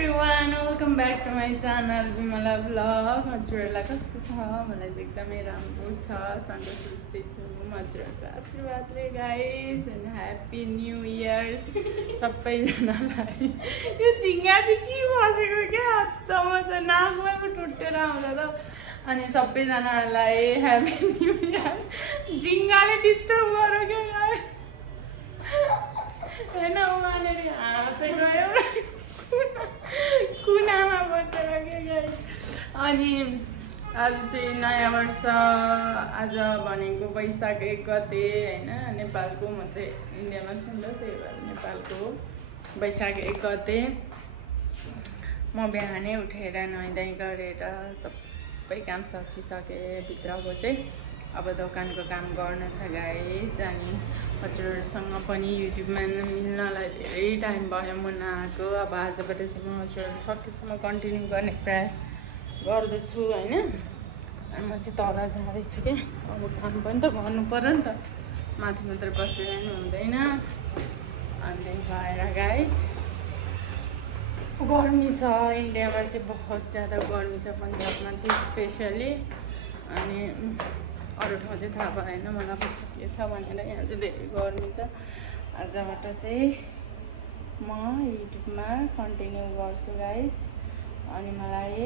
everyone, welcome back to my channel Vimala vlog. हजुरहरुलाई कस्तो छ? मलाई चाहिँ एकदमै राम्रो छ। सन्चै सुस्तै छु। हजुरहरुको आशीर्वादले guys and happy new years सबैजनालाई। यो झिंगा चाहिँ के बसेको के अचम्म छ, नाकमै टुटेर आउँदा त। अनि सबैजनालाई ह्यापी न्यू इयर। झिंगाले डिस्टर्ब गर्यो के गाइस। हैन उहाँले हाँसेको एउटा कुनामा बसेर के गाइस। अनि आज चाहिँ नयाँ वर्ष, आज भनेको वैशाख 1 गते हैन, नेपालको। म चाहिँ इन्डियामा छु नि त, त्यही भएर नेपालको वैशाख 1 गते म बिहानै उठेर नुहाइधुवाइ गरेर सबै काम सकिसके भित्रको चाहिँ अब दोकानको काम गर्न छ गाइस। अनि हजुरहरुसँग पनि युट्युबमा मिल्नलाई धेरै टाइम भयो म नआएको। अब आजबाट चाहिँ म हजुरहरु सकेसम्म कन्टिन्यू गर्ने प्रयास गर्दैछु हैन। अनि म चाहिँ तल जाँदैछु के, अब काम पनि त गर्नु पर्यो नि त, माथि मात्र बसेर नि हुँदैन। अनि त्यही भएर गाइस गर्मी छ इन्डियामा चाहिँ, बहुत ज्यादा गर्मी छ, पन्जाबमा चाहिँ स्पेसली। अनि अरू ठाउँ चाहिँ थाहा भएन मलाई कस्तो के छ भनेर, यहाँ चाहिँ धेरै गर्मी छ। आजबाट चाहिँ म युट्युबमा कन्टिन्यू गर्छु गाइस। अनि मलाई